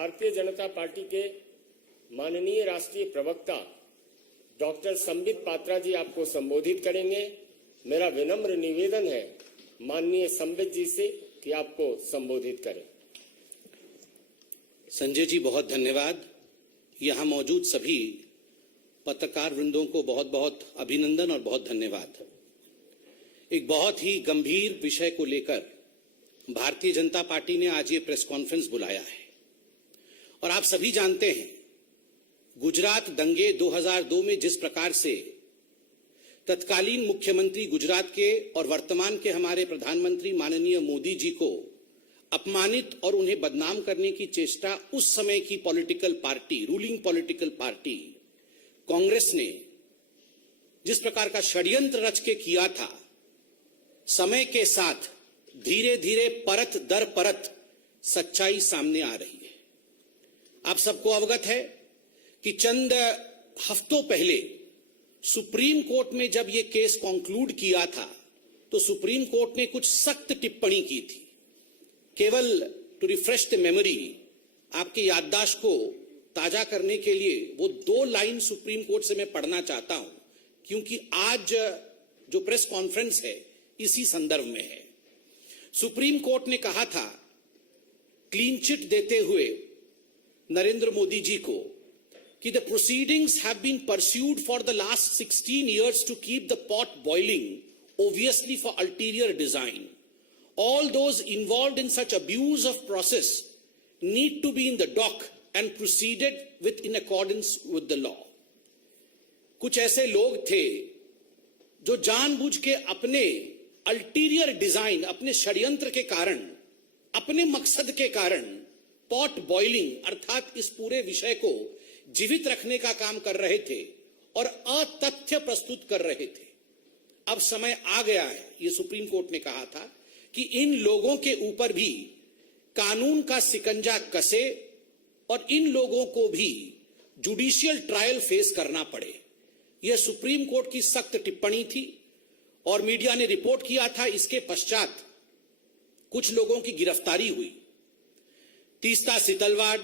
Bharatiya Janata party के माननीय राष्ट्रीय प्रवक्ता डॉक्टर संबित पात्रा जी आपको संबोधित करेंगे। मेरा विनम्र निवेदन है माननीय संबित जी से कि आपको संबोधित करें। संजय जी, बहुत धन्यवाद। यहाँ मौजूद सभी पत्रकार वृंदों को बहुत बहुत अभिनंदन और बहुत धन्यवाद। एक बहुत ही गंभीर विषय को लेकर भारतीय जनता पार्टी ने आज ये प्रेस कॉन्फ्रेंस बुलाया है और आप सभी जानते हैं गुजरात दंगे 2002 में जिस प्रकार से तत्कालीन मुख्यमंत्री गुजरात के और वर्तमान के हमारे प्रधानमंत्री माननीय मोदी जी को अपमानित और उन्हें बदनाम करने की चेष्टा उस समय की political party, ruling political party Congress ने जिस प्रकार का षड्यंत्र रच के किया था, समय के साथ धीरे धीरे परत दर परत सच्चाई सामने आ रही है। आप सबको अवगत है कि चंद हफ्तों पहले सुप्रीम कोर्ट में जब यह केस कॉन्क्लूड किया था तो सुप्रीम कोर्ट ने कुछ सख्त टिप्पणी की थी। केवल टू रिफ्रेश द मेमोरी, आपकी याददाश्त को ताजा करने के लिए वो 2 लाइन सुप्रीम कोर्ट से मैं पढ़ना चाहता हूं, क्योंकि आज जो प्रेस कॉन्फ्रेंस है इसी संदर्भ में है। सुप्रीम कोर्ट ने कहा था क्लीन चिट देते हुए नरेंद्र मोदी जी को कि the proceedings have been pursued for the last 16 years to keep the pot boiling obviously for ulterior design. All those involved in such abuse of process need to be in the dock and proceeded with in accordance with the law. कुछ ऐसे लोग थे जो जानबूझ के अपने ulterior design, अपने षड्यंत्र के कारण, अपने मकसद के कारण पॉट बॉइलिंग अर्थात इस पूरे विषय को जीवित रखने का काम कर रहे थे और अतथ्य प्रस्तुत कर रहे थे। अब समय आ गया है, ये सुप्रीम कोर्ट ने कहा था कि इन लोगों के ऊपर भी कानून का सिकंजा कसे और इन लोगों को भी जुडिशियल ट्रायल फेस करना पड़े। यह सुप्रीम कोर्ट की सख्त टिप्पणी थी और मीडिया ने रिपोर्ट किया था। इसके पश्चात कुछ लोगों की गिरफ्तारी हुई। Teesta Setalvad,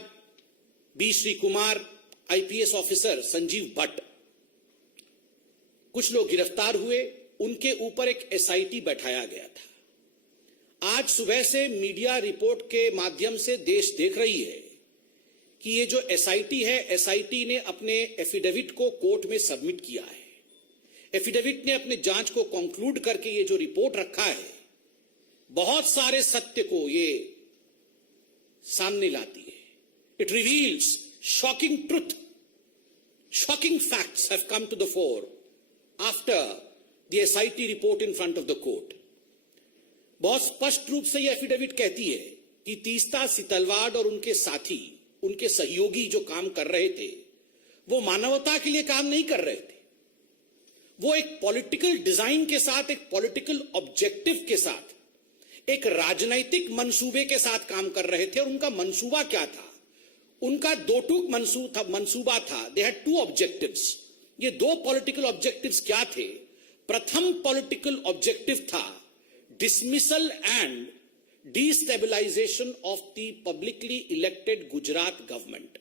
B Sreekumar, IPS officer Sanjiv Bhatt, कुछ लोग गिरफ्तार हुए। उनके ऊपर एक एसआईटी बैठाया गया था। आज सुबह से मीडिया रिपोर्ट के माध्यम से देश देख रही है कि ये जो एसआईटी है, एसआईटी ने अपने एफिडेविट को कोर्ट में सबमिट किया है। एफिडेविट ने अपने जांच को कंक्लूड करके ये जो रिपोर्ट रखा है, बहुत सारे सत्य को ये सामने लाती है। It reveals shocking truth, shocking facts have come to the fore after the SIT report in front of the court. बहुत स्पष्ट रूप से यह एफिडेविट कहती है कि तीस्ता सितलवाड़ और उनके साथी, उनके सहयोगी जो काम कर रहे थे, वो मानवता के लिए काम नहीं कर रहे थे। वो एक पॉलिटिकल डिजाइन के साथ, एक पॉलिटिकल ऑब्जेक्टिव के साथ, एक राजनैतिक मंसूबे के साथ काम कर रहे थे। और उनका मंसूबा क्या था? उनका 2 टूक मंसूबा था। They had 2 objectives. ये 2 पॉलिटिकल ऑब्जेक्टिव्स क्या थे? प्रथम पॉलिटिकल ऑब्जेक्टिव था dismissal and destabilization of the publicly elected Gujarat government.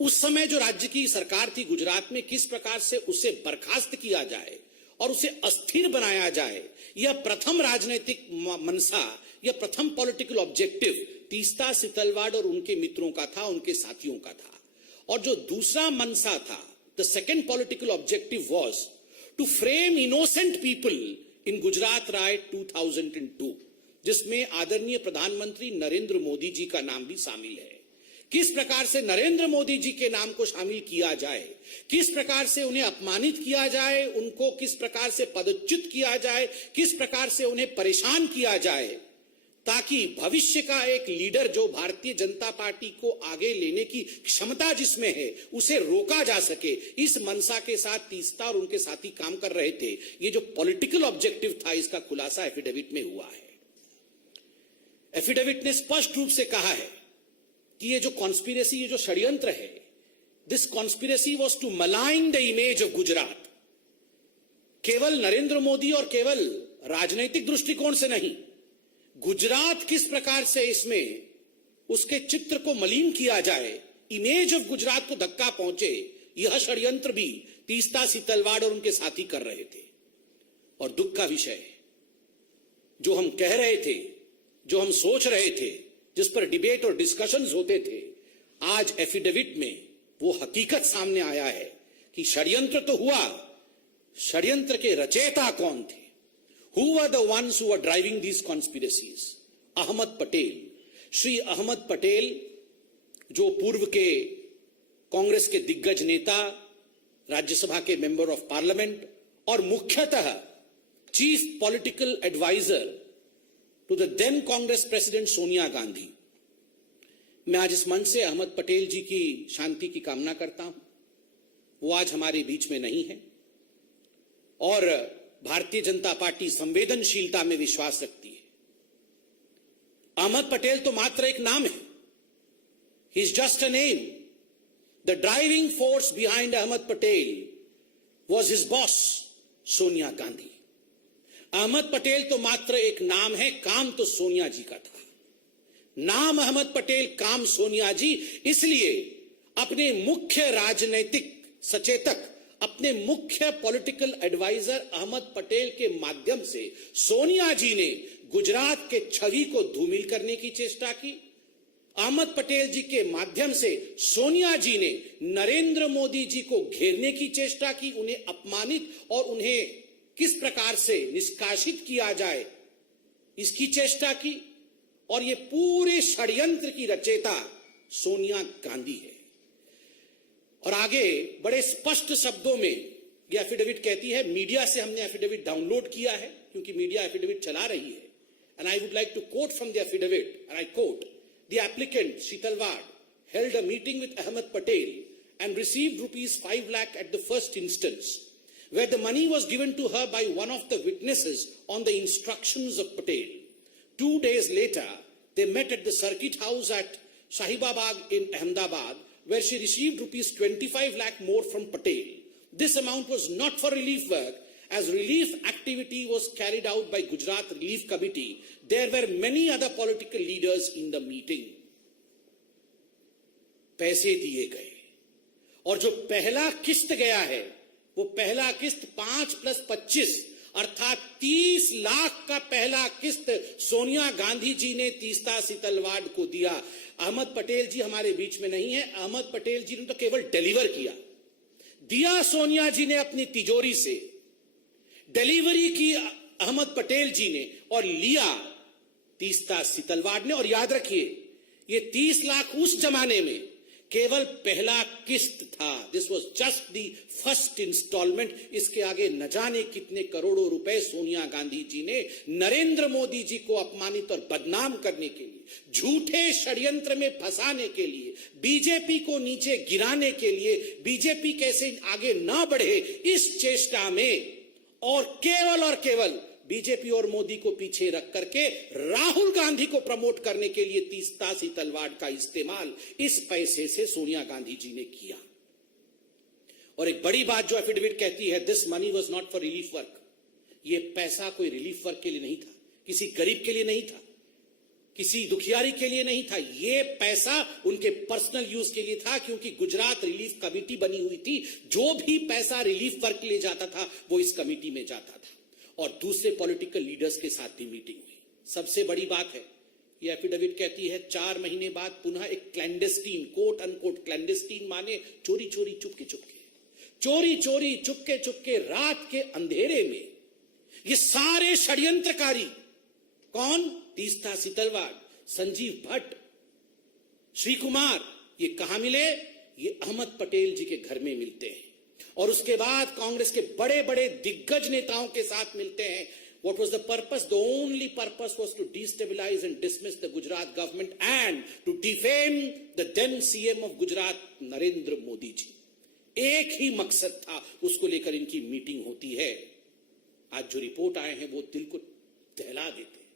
उस समय जो राज्य की सरकार थी गुजरात में, किस प्रकार से उसे बर्खास्त किया जाए और उसे अस्थिर बनाया जाए, यह प्रथम राजनीतिक मनसा, यह प्रथम पॉलिटिकल ऑब्जेक्टिव तीस्ता सितलवाड़ और उनके मित्रों का था, उनके साथियों का था। और जो दूसरा मनसा था, the second political objective was to frame innocent people in Gujarat riot 2002, जिसमें आदरणीय प्रधानमंत्री नरेंद्र मोदी जी का नाम भी शामिल है। किस प्रकार से नरेंद्र मोदी जी के नाम को शामिल किया जाए, किस प्रकार से उन्हें अपमानित किया जाए, उनको किस प्रकार से पदच्युत किया जाए, किस प्रकार से उन्हें परेशान किया जाए, ताकि भविष्य का एक लीडर जो भारतीय जनता पार्टी को आगे लेने की क्षमता जिसमें है, उसे रोका जा सके। इस मनसा के साथ तीस्ता और उनके साथी काम कर रहे थे। ये जो पॉलिटिकल ऑब्जेक्टिव था, इसका खुलासा एफिडेविट में हुआ है। एफिडेविट ने स्पष्ट रूप से कहा है कि ये जो कॉन्स्पिरेसी, ये जो षड्यंत्र है, this conspiracy was to malign the image of Gujarat. केवल नरेंद्र मोदी और केवल राजनैतिक दृष्टिकोण से नहीं, गुजरात किस प्रकार से इसमें उसके चित्र को मलिन किया जाए, इमेज ऑफ गुजरात को धक्का पहुंचे, यह षड्यंत्र भी तीस्ता सितलवाड़ और उनके साथी कर रहे थे। और दुख का विषय है, जो हम कह रहे थे, जो हम सोच रहे थे, जिस पर डिबेट और डिस्कशंस होते थे, आज एफिडेविट में वो हकीकत सामने आया है कि षड्यंत्र तो हुआ, षड्यंत्र के रचयिता कौन थे? Who were the ones who were driving these conspiracies? Ahmad Patel, Shri Ahmad Patel, जो पूर्व के कांग्रेस के दिग्गज नेता, राज्यसभा के मेंबर ऑफ पार्लियामेंट और मुख्यतः chief political adviser to the then Congress president Sonia Gandhi. मैं आज इस मंच से अहमद पटेल जी की शांति की कामना करता हूं। वो आज हमारे बीच में नहीं है और भारतीय जनता पार्टी संवेदनशीलता में विश्वास रखती है। अहमद पटेल तो मात्र एक नाम है, he is just a name. The driving force behind Ahmed Patel was his boss Sonia Gandhi. Ahmed Patel तो मात्र एक नाम है, काम तो सोनिया जी का था। नाम अहमद पटेल, काम सोनिया जी, इसलिए अपने मुख्य राजनैतिक सचेतक, अपने मुख्य पॉलिटिकल एडवाइजर अहमद पटेल के माध्यम से सोनिया जी ने गुजरात के छवि को धूमिल करने की चेष्टा की। अहमद पटेल जी के माध्यम से सोनिया जी ने नरेंद्र मोदी जी को घेरने की चेष्टा की, उन्हें अपमानित और उन्हें किस प्रकार से निष्कासित किया जाए इसकी चेष्टा की। और ये पूरे षड्यंत्र की रचयिता सोनिया गांधी है। और आगे बड़े स्पष्ट शब्दों में ये एफिडेविट कहती है, मीडिया से हमने एफिडेविट डाउनलोड किया है क्योंकि मीडिया एफिडेविट चला रही है। And I would like to quote from the affidavit, and I quote, the applicant Setalvad held a meeting with Ahmed Patel and received rupees 5 lakh at the first instance, where the money was given to her by one of the witnesses on the instructions of Patel. 2 days later, they met at the circuit house at Shahibabad in Ahmedabad, where she received rupees 25 lakh more from Patel. This amount was not for relief work, as relief activity was carried out by Gujarat Relief Committee. There were many other political leaders in the meeting. पैसे दिए गए और जो पहला किस्त गया है वो पहला किस्त 5 + 25 अर्थात 30 लाख का पहला किस्त सोनिया गांधी जी ने तीस्ता सितलवाड़ को दिया। अहमद पटेल जी हमारे बीच में नहीं है, अहमद पटेल जी ने तो केवल डिलीवर किया, दिया सोनिया जी ने अपनी तिजोरी से, डिलीवरी की अहमद पटेल जी ने और लिया तीस्ता सितलवाड़ ने। और याद रखिए, ये 30 लाख उस जमाने में केवल पहला किस्त था। This was just the first instalment. इसके आगे न जाने कितने करोड़ों रुपए सोनिया गांधी जी ने नरेंद्र मोदी जी को अपमानित और बदनाम करने के लिए, झूठे षड्यंत्र में फंसाने के लिए, बीजेपी को नीचे गिराने के लिए, बीजेपी कैसे आगे ना बढ़े इस चेष्टा में, और केवल बीजेपी और मोदी को पीछे रख करके राहुल गांधी को प्रमोट करने के लिए तीस्ता सितलवाड़ का इस्तेमाल इस पैसे से सोनिया गांधी जी ने किया। और एक बड़ी बात जो एफिडेविट कहती है, this money was not for relief work. ये पैसा कोई रिलीफ वर्क के लिए नहीं था, किसी गरीब के लिए नहीं था, किसी दुखियारी के लिए नहीं था। ये पैसा उनके पर्सनल यूज के लिए था, क्योंकि गुजरात रिलीफ कमेटी बनी हुई थी। जो भी पैसा रिलीफ वर्क के लिए जाता था वो इस कमेटी में जाता था। और दूसरे पॉलिटिकल लीडर्स के साथ भी मीटिंग हुई। सबसे बड़ी बात है, यह एफिडेविट कहती है 4 महीने बाद पुनः एक क्लैंडेस्टीन, कोट अनकोट क्लैंडेस्टीन माने चोरी चोरी चुपके चुपके, चोरी चोरी चुपके चुपके रात के अंधेरे में ये सारे षड्यंत्रकारी, कौन? तीस्ता सितलवाड़, संजीव भट्ट, श्री कुमार, ये कहां मिले? ये अहमद पटेल जी के घर में मिलते हैं और उसके बाद कांग्रेस के बड़े बड़े दिग्गज नेताओं के साथ मिलते हैं। What was the purpose? The only purpose was to destabilize and dismiss the Gujarat government and to defame the then CM of Gujarat, Narendra Modi ji. एक ही मकसद था, उसको लेकर इनकी मीटिंग होती है। आज जो रिपोर्ट आए हैं वो दिल को दहला देते हैं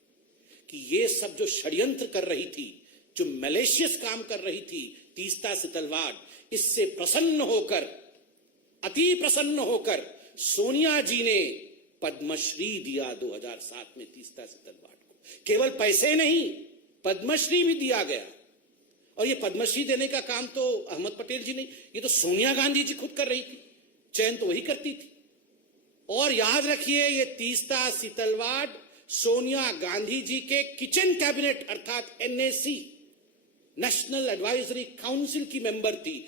कि ये सब जो षड्यंत्र कर रही थी, जो मैलिशियस काम कर रही थी तीस्ता सितलवाड़, इससे प्रसन्न होकर, अति प्रसन्न होकर सोनिया जी ने पद्मश्री दिया 2007 में तीस्ता सितलवाड़ को। केवल पैसे नहीं, पद्मश्री भी दिया गया। और ये पद्मश्री देने का काम तो अहमद पटेल जी नहीं, ये तो सोनिया गांधी जी खुद कर रही थी, चयन तो वही करती थी। और याद रखिए, ये तीस्ता सितलवाड़ सोनिया गांधी जी के किचन कैबिनेट अर्थात एनएसी नेशनल एडवाइजरी काउंसिल की मेंबर थी।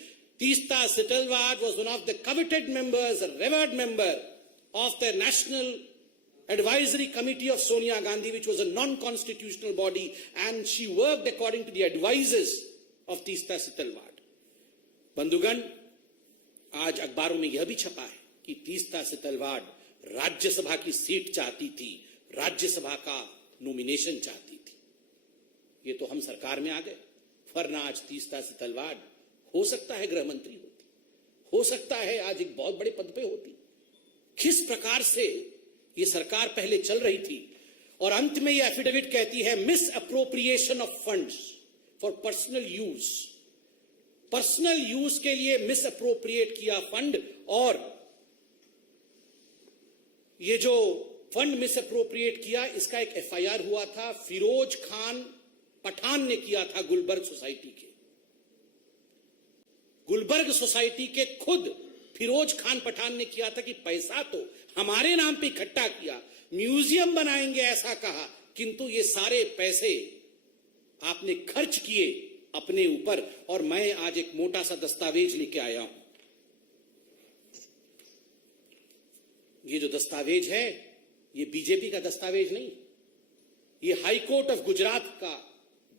Teesta Setalvad was one of the coveted members, a revered member of the National Advisory Committee of Sonia Gandhi, which was a non-constitutional body, and she worked according to the advices of Teesta Setalvad. बंधुगण, आज अखबारों में यह भी छपा है कि तीस्ता सितलवाड़ राज्यसभा की सीट चाहती थी, राज्यसभा का नॉमिनेशन चाहती थी। ये तो हम सरकार में आ गए, वरना आज तीस्ता सितलवाड़ हो सकता है गृह मंत्री होती, हो सकता है आज एक बहुत बड़े पद पे होती। किस प्रकार से ये सरकार पहले चल रही थी। और अंत में ये एफिडेविट कहती है, miss appropriation of funds for personal use, personal use के लिए मिस अप्रोप्रिएट किया फंड। और ये जो फंड मिस अप्रोप्रिएट किया, इसका एक एफआईआर हुआ था, फिरोज खान पठान ने किया था गुलबर्ग सोसाइटी के। गुलबर्ग सोसाइटी के खुद फिरोज खान पठान ने किया था कि पैसा तो हमारे नाम पे इकट्ठा किया, म्यूजियम बनाएंगे ऐसा कहा, किंतु ये सारे पैसे आपने खर्च किए अपने ऊपर। और मैं आज एक मोटा सा दस्तावेज लेके आया हूं। ये जो दस्तावेज है, ये बीजेपी का दस्तावेज नहीं, ये हाई कोर्ट ऑफ गुजरात का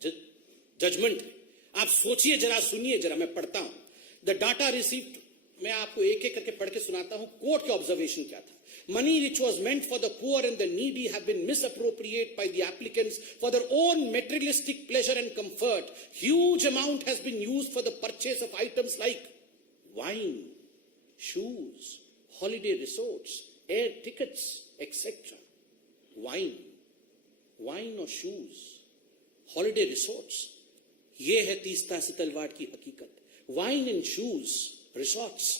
जजमेंट है। आप सोचिए जरा, सुनिए जरा, मैं पढ़ता हूं। द डाटा रिसीव्ड, मैं आपको एक एक करके पढ़ के सुनाता हूं कोर्ट के ऑब्जर्वेशन क्या था। Money which was meant for the poor and the needy have been misappropriated by the applicants for their own materialistic pleasure and comfort. Huge amount has been used for the purchase of items like wine, shoes, holiday resorts, air tickets, etc. Wine or shoes, holiday resorts. ये है तीस्ता सितलवाड़ की हकीकत। Wine and shoes, resorts,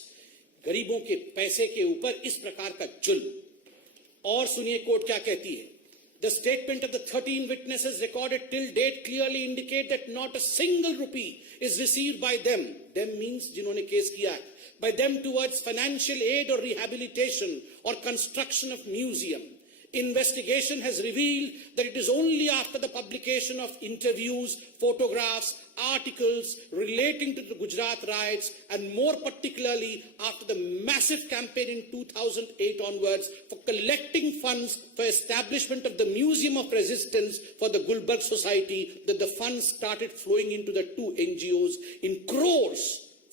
गरीबों के पैसे के ऊपर इस प्रकार का जुल्म। और सुनिए कोर्ट क्या कहती है। The statement of the 13 witnesses recorded till date clearly indicate that not a single rupee is received by them. Them means जिन्होंने केस किया है, by them towards financial aid or rehabilitation or construction of museum. Investigation has revealed that it is only after the publication of interviews, photographs, articles relating to the Gujarat riots, and more particularly after the massive campaign in 2008 onwards for collecting funds for establishment of the Museum of Resistance for the Gulbarg Society, that the funds started flowing into the two NGOs in crores,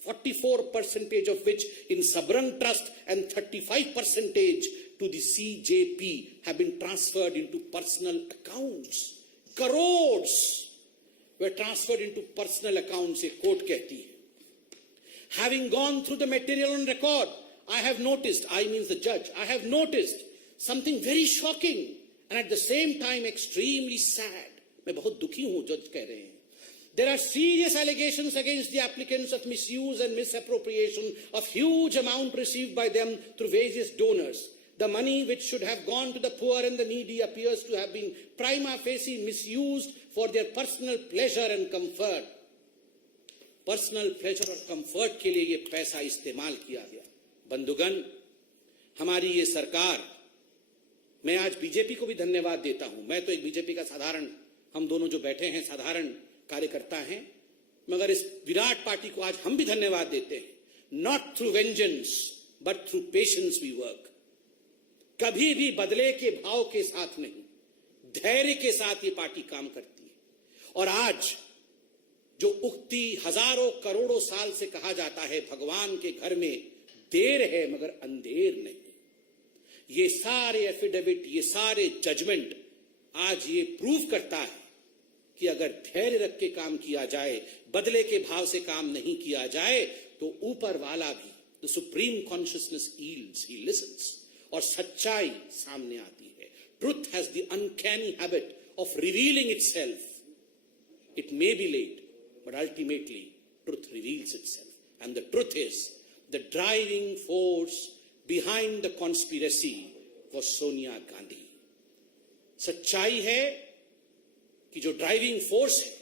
44% of which in Sabrang Trust and 35% to the CJP have been transferred into personal accounts. Crores were transferred into personal accounts, a court कहती है। Having gone through the material on record, I have noticed, I means the judge, I have noticed something very shocking and at the same time extremely sad. मैं बहुत दुखी हूं, जज कह रहे हैं। There are serious allegations against the applicants of misuse and misappropriation of huge amount received by them through various donors. The money which should have gone to the poor and the needy appears to have been prima facie misused for their personal pleasure and comfort. Personal pleasure और comfort के लिए ये पैसा इस्तेमाल किया गया। बंधुगण, हमारी ये सरकार, मैं आज बीजेपी को भी धन्यवाद देता हूं। मैं तो एक बीजेपी का साधारण, हम दोनों जो बैठे हैं साधारण कार्यकर्ता हैं, मगर इस विराट पार्टी को आज हम भी धन्यवाद देते हैं। Not through vengeance, but through patience we work. कभी भी बदले के भाव के साथ नहीं, धैर्य के साथ ये पार्टी काम करती है। और आज जो उक्ति हजारों करोड़ों साल से कहा जाता है, भगवान के घर में देर है मगर अंधेर नहीं, ये सारे एफिडेविट, ये सारे जजमेंट आज ये प्रूव करता है कि अगर धैर्य रख के काम किया जाए, बदले के भाव से काम नहीं किया जाए, तो ऊपर वाला भी, the supreme consciousness yields, he lessons, और सच्चाई सामने आती है। Truth has the uncanny habit of revealing itself. It may be late, but ultimately truth reveals itself. And the truth is, the driving force behind the conspiracy was Sonia Gandhi. सच्चाई है कि जो driving force है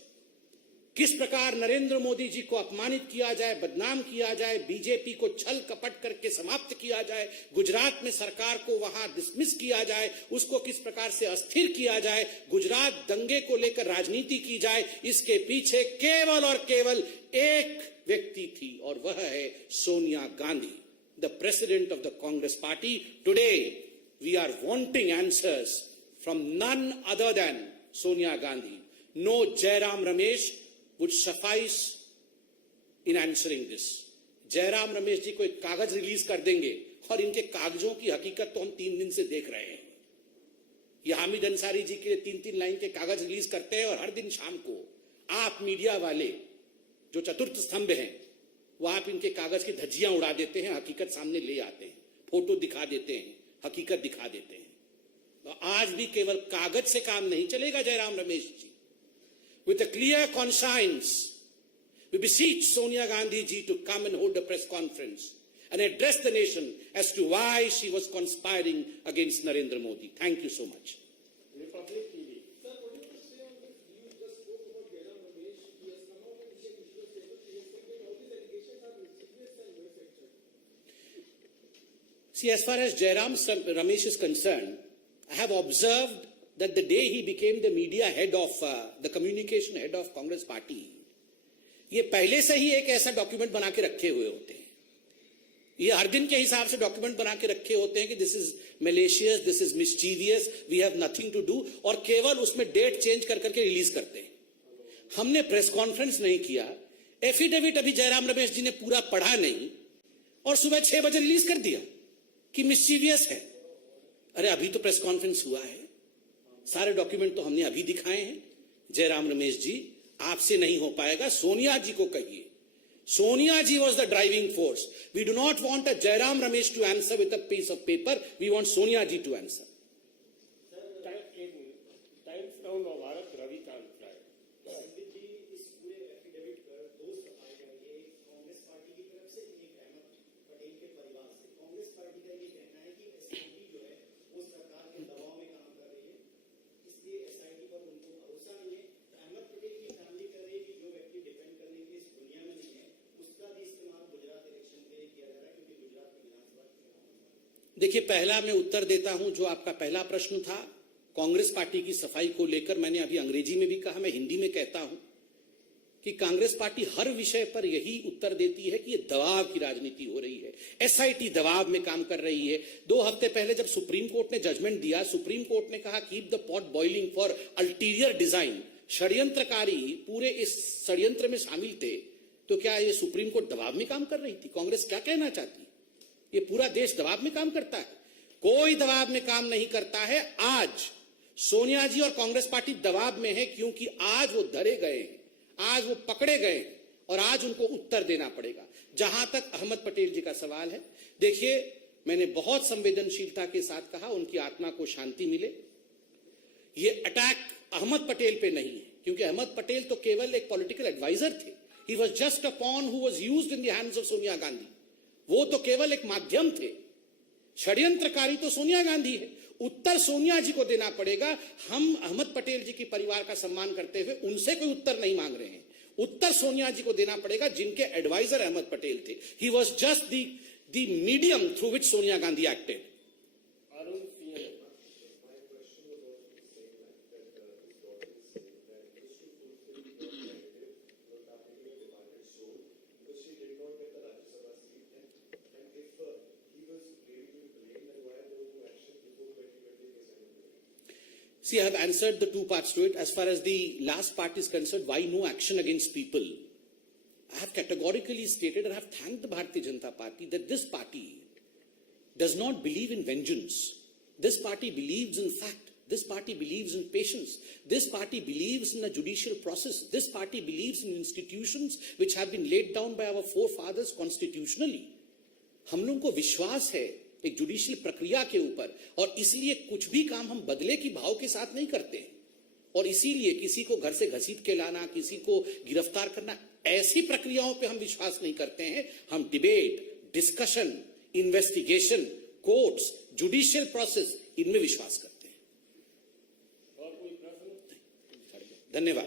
किस प्रकार नरेंद्र मोदी जी को अपमानित किया जाए, बदनाम किया जाए, बीजेपी को छल कपट करके समाप्त किया जाए, गुजरात में सरकार को वहां डिसमिस किया जाए, उसको किस प्रकार से अस्थिर किया जाए, गुजरात दंगे को लेकर राजनीति की जाए, इसके पीछे केवल और केवल एक व्यक्ति थी और वह है Sonia Gandhi, the president of the Congress party. Today we are wanting answers from none other than Sonia Gandhi. No Jairam Ramesh would suffice in answering this. Jairam Ramesh ji को एक कागज रिलीज कर देंगे और इनके कागजों की हकीकत तो हम 3 दिन से देख रहे हैं. ये हामिद अंसारी जी के 3-3 लाइन के कागज रिलीज करते हैं और हर दिन शाम को आप मीडिया वाले जो चतुर्थ स्तंभ हैं वो आप इनके कागज की धज्जियां उड़ा देते हैं, हकीकत सामने ले आते हैं, फोटो दिखा देते हैं, हकीकत दिखा देते हैं. तो आज भी केवल कागज से काम नहीं चलेगा जयराम रमेश जी. With a clear conscience, we beseech Sonia Gandhi ji to come and hold a press conference and address the nation as to why she was conspiring against Narendra Modi. Thank you so much. Republic TV. Sir, what do you say on this news just spoke about Jairam Ramesh? He has come out and issued a statement. He has said that all these allegations are mischievous and well-factual. See, as far as Jairam Ramesh is concerned, I have observed that the day he became the media head of the communication head of Congress party, ये पहले से ही एक ऐसा document बना के रखे हुए होते हैं. ये हर दिन के हिसाब से डॉक्यूमेंट बना के रखे होते हैं कि this is malicious, this is mischievous, we have nothing to do, और केवल उसमें डेट चेंज कर करके रिलीज करते हैं. हमने प्रेस कॉन्फ्रेंस नहीं किया, एफिडेविट अभी जयराम रमेश जी ने पूरा पढ़ा नहीं और सुबह 6 बजे रिलीज कर दिया कि मिस्चीवियस है. अरे अभी तो प्रेस कॉन्फ्रेंस हुआ है, सारे डॉक्यूमेंट तो हमने अभी दिखाए हैं. जयराम रमेश जी, आपसे नहीं हो पाएगा, सोनिया जी को कहिए. सोनिया जी was the driving force. We do not want a Jairam Ramesh to answer with a piece of paper. We want Sonia ji to answer. Times Now Navbharat Ravikant Rai. Sambit ji, इस पूरे एफिडेविट पर 2 सफाई आई है. एक कांग्रेस पार्टी की तरफ से, एक अहमद पटेल के परिवार से. कांग्रेस पार्टी का ये कहना है कि एसआईटी जो है वो सरकार के दबाव में काम कर रही है, इसलिए एसआईटी पर उनको भरोसा नहीं है. अहमद पटेल की फैमिली कर रही है कि जो व्यक्ति डिपेंड करने की इस दुनिया में नहीं है उसका भी इस्तेमाल गुजरात इलेक्शन के लिए किया जा रहा है, क्योंकि गुजरात में विधानसभा चुनाव. देखिए, पहला मैं उत्तर देता हूं जो आपका पहला प्रश्न था कांग्रेस पार्टी की सफाई को लेकर. मैंने अभी अंग्रेजी में भी कहा, मैं हिंदी में कहता हूं कि कांग्रेस पार्टी हर विषय पर यही उत्तर देती है कि ये दबाव की राजनीति हो रही है, एसआईटी दबाव में काम कर रही है. 2 हफ्ते पहले जब सुप्रीम कोर्ट ने जजमेंट दिया, सुप्रीम कोर्ट ने कहा keep the pot boiling for ulterior design. षड्यंत्रकारी पूरे इस षड्यंत्र में शामिल थे, तो क्या ये सुप्रीम कोर्ट दबाव में काम कर रही थी? कांग्रेस क्या कहना चाहती? ये पूरा देश दबाव में काम करता है? कोई दबाव में काम नहीं करता है. आज सोनिया जी और कांग्रेस पार्टी दबाव में है, क्योंकि आज वो धरे गए, आज वो पकड़े गए और आज उनको उत्तर देना पड़ेगा. जहां तक अहमद पटेल जी का सवाल है, देखिए, मैंने बहुत संवेदनशीलता के साथ कहा उनकी आत्मा को शांति मिले. ये अटैक अहमद पटेल पे नहीं है, क्योंकि अहमद पटेल तो केवल एक पॉलिटिकल एडवाइजर थे. He was just a pawn who was used in the hands of Sonia Gandhi. वो तो केवल एक माध्यम थे. षड्यंत्रकारी तो सोनिया गांधी है. उत्तर सोनिया जी को देना पड़ेगा. हम अहमद पटेल जी की परिवार का सम्मान करते हुए उनसे कोई उत्तर नहीं मांग रहे हैं. उत्तर सोनिया जी को देना पड़ेगा, जिनके एडवाइजर अहमद पटेल थे. He was just the medium through which Sonia Gandhi acted. Arun Singh. See, I have answered the 2 parts to it. As far as the last part is concerned, why no action against people? I have categorically stated and I have thanked the Bharatiya Janata Party that this party does not believe in vengeance. This party believes in fact. This party believes in patience. This party believes in a judicial process. This party believes in institutions which have been laid down by our forefathers constitutionally. हम लोगों को विश्वास है एक judicial प्रक्रिया के ऊपर, और इसलिए कुछ भी काम हम बदले की भाव के साथ नहीं करते. और इसीलिए किसी को घर से घसीट के लाना, किसी को गिरफ्तार करना, ऐसी प्रक्रियाओं पे हम विश्वास नहीं करते हैं. हम debate, discussion, investigation, courts, judicial process, इनमें विश्वास करते हैं. और कोई प्रश्न? धन्यवाद.